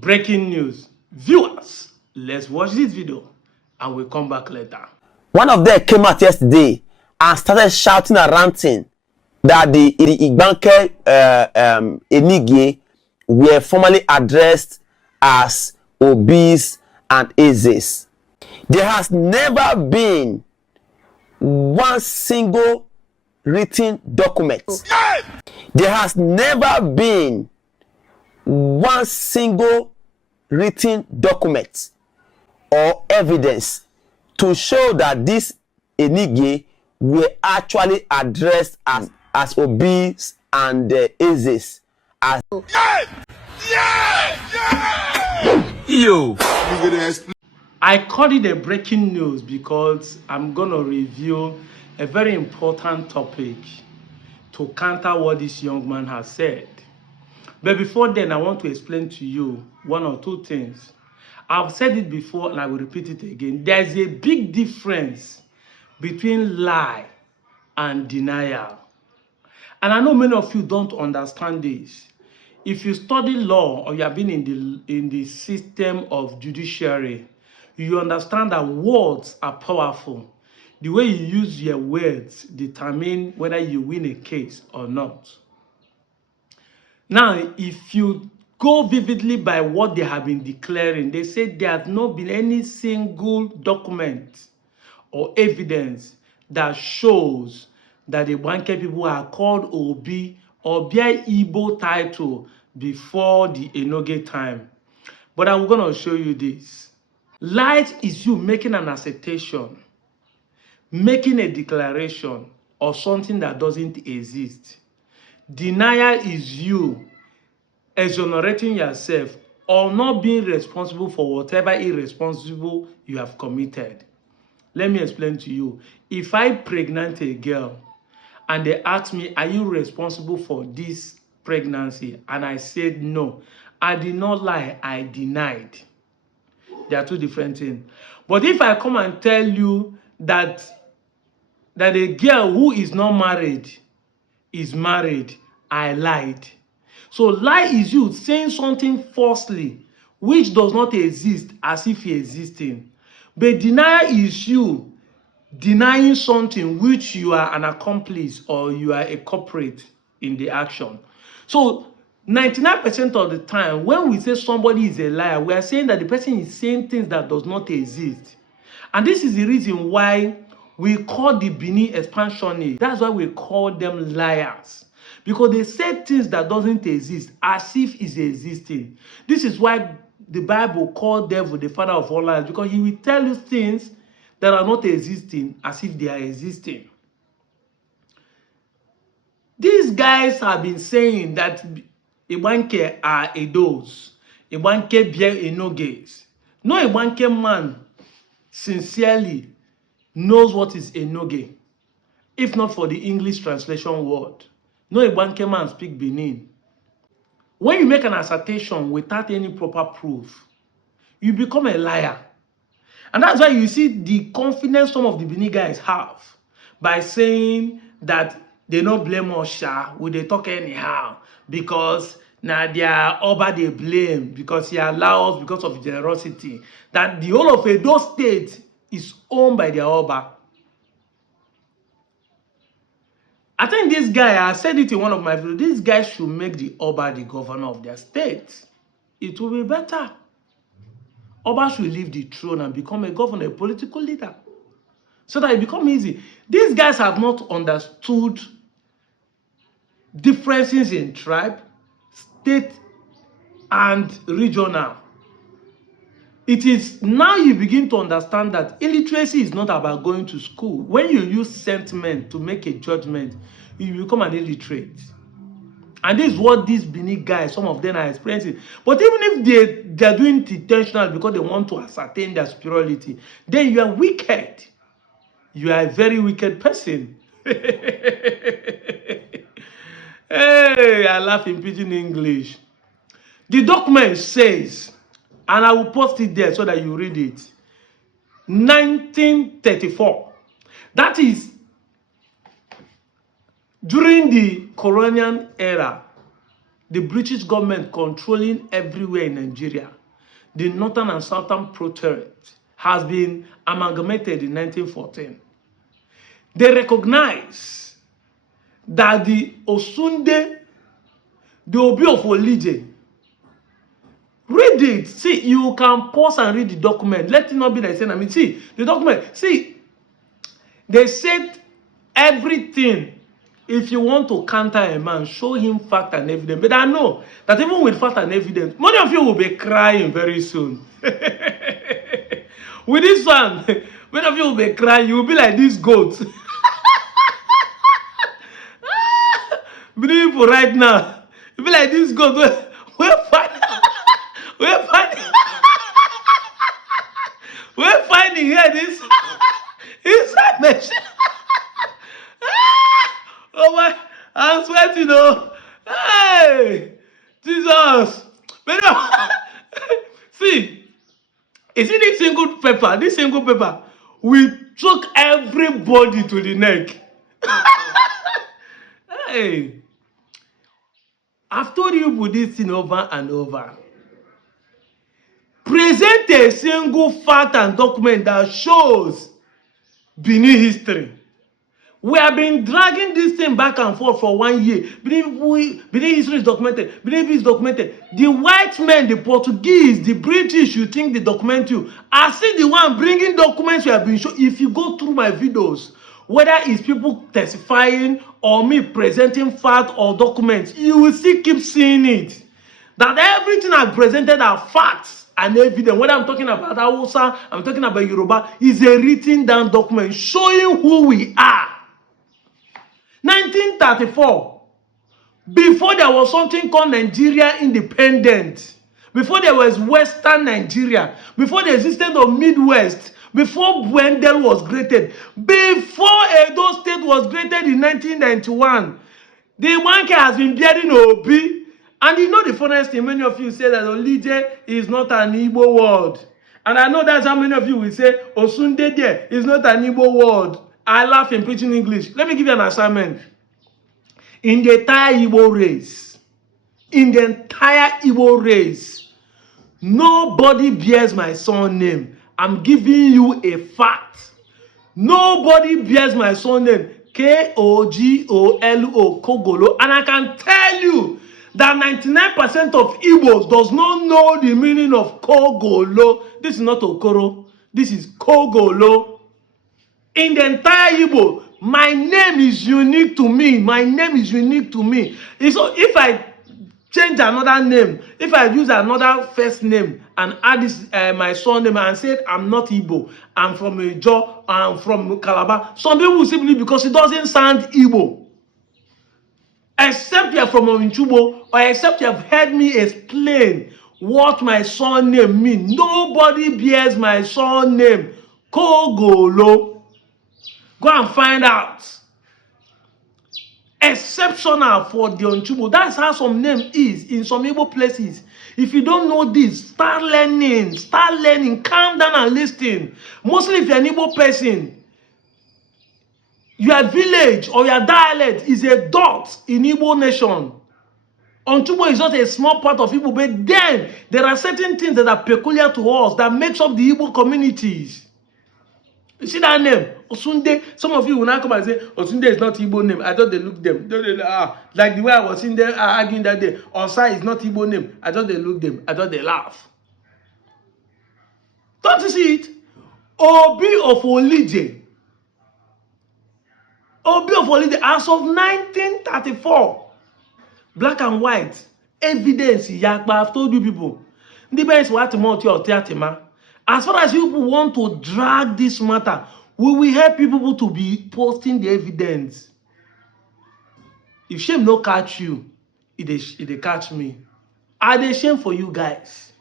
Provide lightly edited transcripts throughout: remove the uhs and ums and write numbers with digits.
Breaking news. Viewers, let's watch this video and we'll come back later. One of them came out yesterday and started shouting and ranting that the Igbanke Enogie were formerly addressed as obese and Azes. There has never been one single written document. There has never been one single written document or evidence to show that this Enogie were actually addressed as obese and Azes. Yo! I call it a breaking news because I'm going to review a very important topic to counter what this young man has said. But before then, I want to explain to you one or two things. I've said it before and I will repeat it again. There's a big difference between lie and denial. And I know many of you don't understand this. If you study law or you have been in the system of judiciary, you understand that words are powerful. The way you use your words determine whether you win a case or not. Now, if you go vividly by what they have been declaring, they say there has not been any single document or evidence that shows that the Igbanke people are called Obi or bear Igbo title before the Enogie time. But I'm going to show you this. Light is you making an assertion, making a declaration of something that doesn't exist. Denial is you exonerating yourself or not being responsible for whatever irresponsible you have committed. Let me explain to you. If I pregnant a girl and they ask me, are you responsible for this pregnancy? And I said no. I did not lie, I denied. They are two different things. But if I come and tell you that a girl who is not married is married, I lied. So lie is you saying something falsely which does not exist as if it existing. But denial is you denying something which you are an accomplice or you are a culprit in the action. So 99% of the time when we say somebody is a liar, we are saying that the person is saying things that does not exist. And this is the reason why we call the Benin expansionists. That's why we call them liars. Because they say things that doesn't exist as if it's existing. This is why the Bible called devil the father of all lies, because he will tell you things that are not existing as if they are existing. These guys have been saying that Igbanke are Edos, Igbanke bear Enogies. No Igbanke man sincerely knows what is Enogie, if not for the English translation word. No Igbanke man speak Benin. When you make an assertion without any proper proof, you become a liar. And that's why you see the confidence some of the Benin guys have by saying that they don't blame us, when they talk anyhow, because now they are Oba they blame, because he allows us because of generosity. That the whole of Edo state is owned by the Oba. I think this guy, I said it in one of my videos, this guy should make the Oba the governor of their state. It will be better. Oba should leave the throne and become a governor, a political leader, so that it becomes easy. These guys have not understood differences in tribe, state, and regional. It is now you begin to understand that illiteracy is not about going to school. When you use sentiment to make a judgment, you become an illiterate. And this is what these Benin guys, some of them are experiencing. But even if they are doing it intentional because they want to ascertain their superiority, then you are wicked. You are a very wicked person. Hey, I laugh in pidgin English. The document says, and I will post it there so that you read it, 1934. That is during the colonial era. the British government controlling everywhere in Nigeria, the northern and southern protectorate, has been amalgamated in 1914. They recognize that the Osunde, the Obi of Olije, read it. See, you can pause and read the document. Let it not be like saying, I mean, see, the document, see, they said everything. If you want to counter a man, show him fact and evidence. But I know that even with fact and evidence, many of you will be crying very soon. With this one, many of you will be crying. You will be like this goat. Many people right now, you be like this goat. We're finding, we're finding, we're finding here this inside the. Oh my, I'm sweating, oh. Hey, Jesus. See, you see this single paper? This single paper, we took everybody to the neck. Hey, I've told you this thing over and over. Present a single fact and document that shows Benin history. We have been dragging this thing back and forth for 1 year. Benin history is documented. Benin is documented. The white men, the Portuguese, the British, you think they document you. I see the one bringing documents we have been shown. If you go through my videos, whether it's people testifying or me presenting fact or documents, you will still keep seeing it. That everything I presented are facts and evidence. Whether I'm talking about Hausa, I'm talking about Yoruba, is a written down document showing who we are. 1934, before there was something called Nigeria independent, before there was Western Nigeria, before the existence of Midwest, before Wendell was created, before Edo State was created in 1991, the Igbanke has been bearing Obi. And you know the funniest thing, many of you say that Olije is not an Igbo word. And I know that's how many of you will say Osundede is not an Igbo word. I laugh in preaching English. Let me give you an assignment. In the entire Igbo race, nobody bears my son name. I'm giving you a fact. Nobody bears my son name. Kogolo, Kogolo. And I can tell you that 99% of Igbos does not know the meaning of Kogolo. This is not Okoro. This is Kogolo. In the entire Igbo, my name is unique to me. My name is unique to me. So if I change another name, if I use another first name and add this my surname and say I'm not Igbo, I'm from Ijo, I'm from Calabar, some people will simply because it doesn't sound Igbo. Except you are from Orinchubo, or except you have heard me explain what my surname means. Nobody bears my surname. Kogolo. Go and find out. Exceptional for the Onchubo. That's how some name is in some Igbo places. If you don't know this, start learning. Start learning. Calm down and listen. Mostly if you're an Igbo person, your village or your dialect is a dot in Igbo nation. Onchubo is not a small part of Igbo, but then there are certain things that are peculiar to us that makes up the Igbo communities. You see that name? Osunde. Some of you will now come and say, Osunde is not Igbo name. I thought they look them. Like the way I was in there arguing that day. Osa is not Igbo name. I thought they look them. I thought they laugh. Don't you see it? Obi of Olije. Obi of Olije. As of 1934. Black and white. Evidence. Yakba. I've told you people. As far as people want to drag this matter, we will help people to be posting the evidence. If shame no catch you, it catch me. I dey shame for you guys.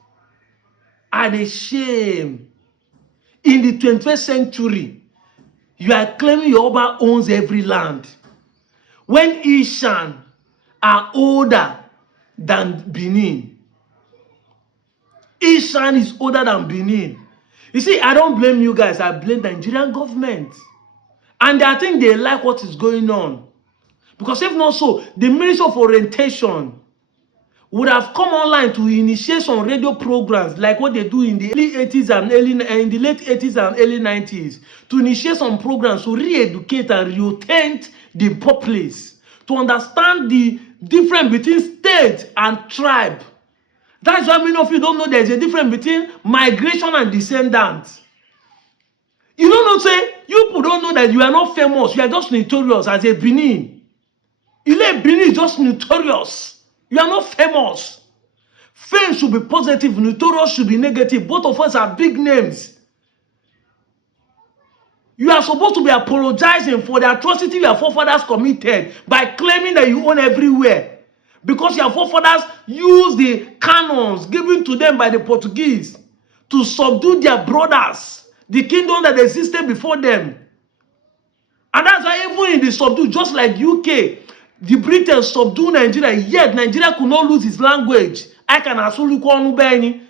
I dey shame. In the 21st century, you are claiming Yoruba owns every land. When Ishan are older than Benin. Ishan is older than Benin. You see, I don't blame you guys. I blame the Nigerian government. And I think they like what is going on. Because if not so, the Ministry of Orientation would have come online to initiate some radio programs like what they do in the early 80s and in the late 80s and early 90s, to initiate some programs to re-educate and reorientate the populace to understand the difference between state and tribe. That's why many of you don't know there's a difference between migration and descendants. You don't know, say, you people don't know that you are not famous, you are just notorious as a Benin. Benin is just notorious. You are not famous. Fame should be positive, notorious should be negative. Both of us are big names. You are supposed to be apologizing for the atrocity your forefathers committed by claiming that you own everywhere. Because your forefathers used the cannons given to them by the Portuguese to subdue their brothers, the kingdom that existed before them. And that's why even in the subdue, just like UK, the British subdued Nigeria, yet Nigeria could not lose its language. I can absolutely call Nubeni.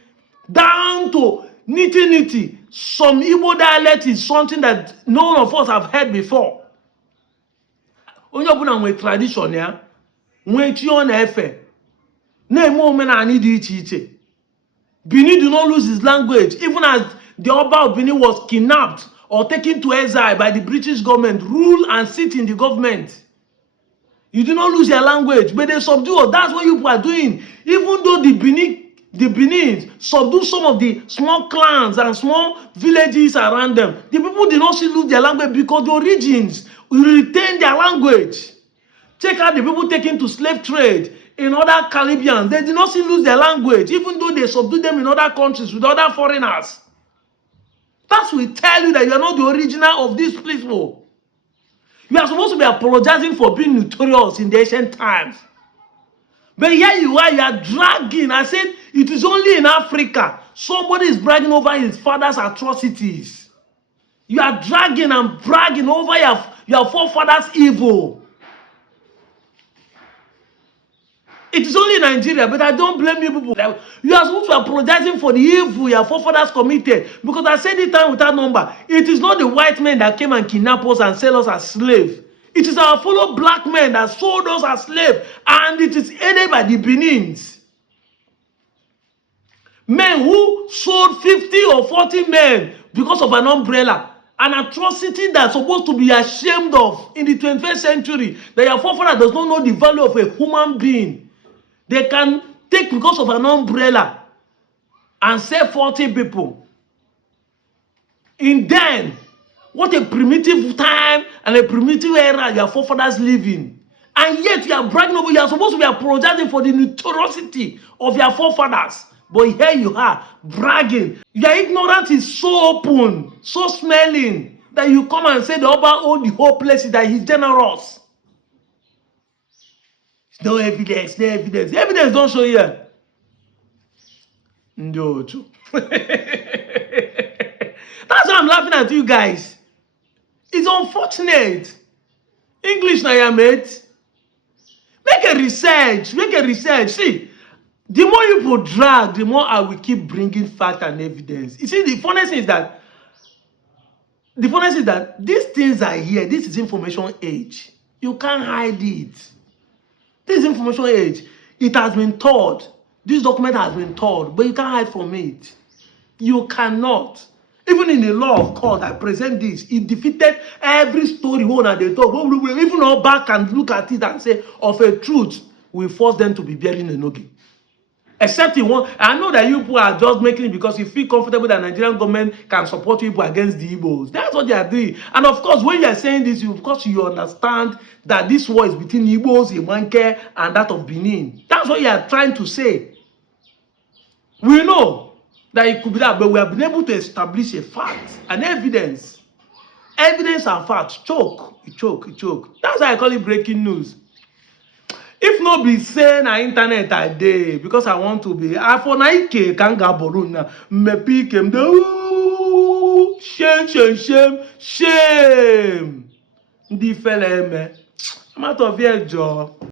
Down to nitty. Some Igbo dialect is something that none of us have heard before. Onye ọbụla nwe tradition ya, nwe chi ọ na-efe, na-eme omenala dị iche iche. Benin did not lose his language, even as the Oba of Benin was kidnapped or taken to exile by the British government, rule and sit in the government. You do not lose your language, but they subdue us. That's what you are doing. Even though the Benin subdue some of the small clans and small villages around them, the people did not still lose their language because the origins retain their language. Check out the people taken to slave trade in other Caribbean. They did not still lose their language, even though they subdued them in other countries with other foreigners. That will tell you that you are not the original of these people. You are supposed to be apologizing for being notorious in the ancient times. But here you are dragging. I said, it is only in Africa somebody is bragging over his father's atrocities. You are dragging and bragging over your forefathers' evil. It is only Nigeria, but I don't blame you people. You are supposed to be apologizing for the evil your forefathers committed. Because I said it time without number. It is not the white men that came and kidnapped us and sell us as slaves. It is our fellow black men that sold us as slaves. And it is aided by the Benins. Men who sold 50 or 40 men because of an umbrella. An atrocity that's supposed to be ashamed of in the 21st century. That your forefather does not know the value of a human being. They can take because of an umbrella and save 40 people. In then, what a primitive time and a primitive era your forefathers live in. And yet you are bragging over, you are supposed to be apologizing for the notoriety of your forefathers. But here you are, bragging. Your ignorance is so open, so smelling, that you come and say the Oba owned the whole place, that he's generous. No evidence, no evidence. The evidence don't show here. No, true. That's why I'm laughing at you guys. It's unfortunate. English na your mate. Make a research. See, the more you people drag, the more I will keep bringing fact and evidence. You see, the funniest thing is that these things are here. This is information age. You can't hide it. This information age, it has been told. This document has been told, but you can't hide from it. You cannot. Even in the law of court, I present this. It defeated every story one at the top. Even all back and look at it and say, of a truth, we force them to be bearing Enogie. Except in one, I know that you people are just making it because you feel comfortable that Nigerian government can support people against the Igbos. That's what they are doing. And of course, when you are saying this, of course you understand that this war is between Igbos, Igbanke, and that of Benin. That's what you are trying to say. We know that it could be that, but we have been able to establish a fact, an evidence. Evidence and facts. Choke. That's why I call it breaking news. If not be saying na internet a day because I want to be, I for na ike can ga borun na me pick him the shame. Ndi fella me. I'm out of here, Joe.